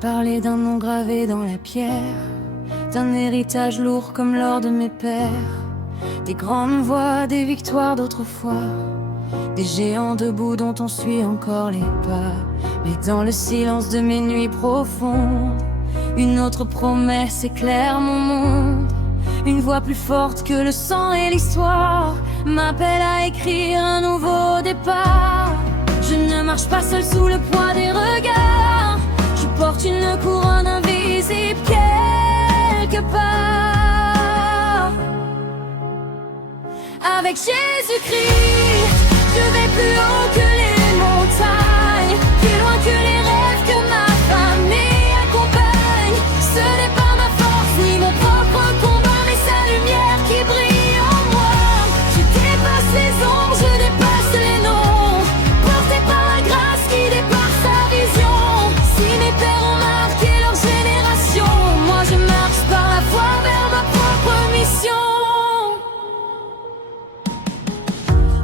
parlé d'un nom gravé dans la pierre, d'un héritage lourd comme l'or de mes pères, des grandes voix, des victoires d'autrefois, des géants debout dont on suit encore les pas. Mais dans le silence de mes nuits profondes, une autre promesse éclaire mon monde. Une voix plus forte que le sang et l'histoire m'appelle à écrire un nouveau départ. Je ne marche pas seul sous le poids des regards, je porte une couronne invisible quelque part. Avec Jésus-Christ, je vais plus haut que les montagnes, plus loin que les rêves que ma famille accompagne. Ce n'est pas ma force ni mon propre combat, mais sa lumière qui brille en moi. Je dépasse les ombres, je dépasse les noms, porté par la grâce qui dépasse sa vision. Si mes pères ont marqué leur génération, moi je marche par la foi vers ma propre mission.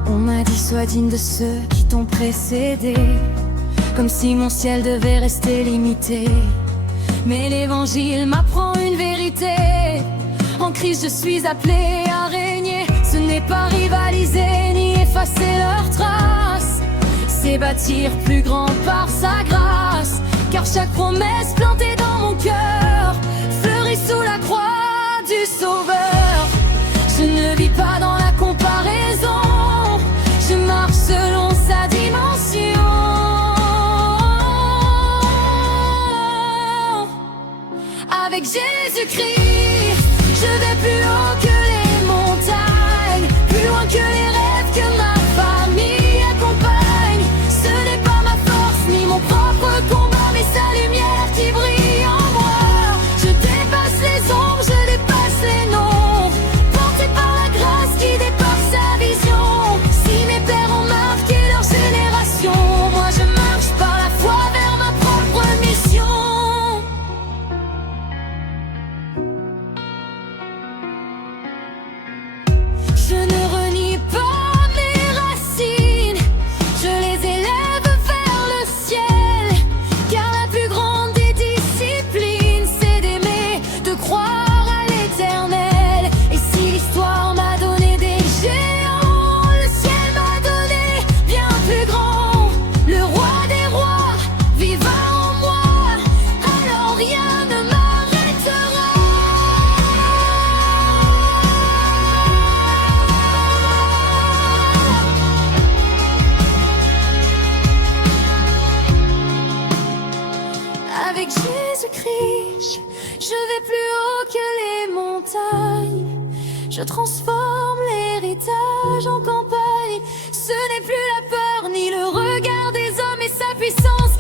On m'a dit sois digne de ceux qui t'ont précédé, comme si mon ciel devait rester limité. Mais l'évangile m'apprend une vérité, en Christ je suis appelé à régner. Ce n'est pas rivaliser ni effacer leurs traces, c'est bâtir plus grand par sa grâce. Car chaque promesse plantée dans mon cœur fleurit sous la croix du Sauveur. Je ne vis pas dans la comparaison, je marche selon sa dimension. Avec Jésus-Christ, je vais plus haut que les montagnes, plus loin que les rêves que ma famille accompagne. Ce n'est pas ma force ni mon propre combat, mais sa lumière qui brille en moi. Je dépasse les ombres, je dépasse les noms, porté par la grâce qui dépasse sa vision. Si mes pères ont marqué leur génération, moi je marche par la foi vers ma propre mission. Je ne renie pas mes racines, je les élève vers le ciel. Car la plus grande des disciplines, c'est d'aimer, de croire à l'éternel. Et si l'histoire m'a donné des géants, le ciel m'a donné bien plus grand. Le roi des rois vivant en moi, alors rien ne m'arrêtera. Avec Jésus-Christ, je vais plus haut que les montagnes. Je transforme l'héritage en campagne. Ce n'est plus la peur ni le regard des hommes et sa puissance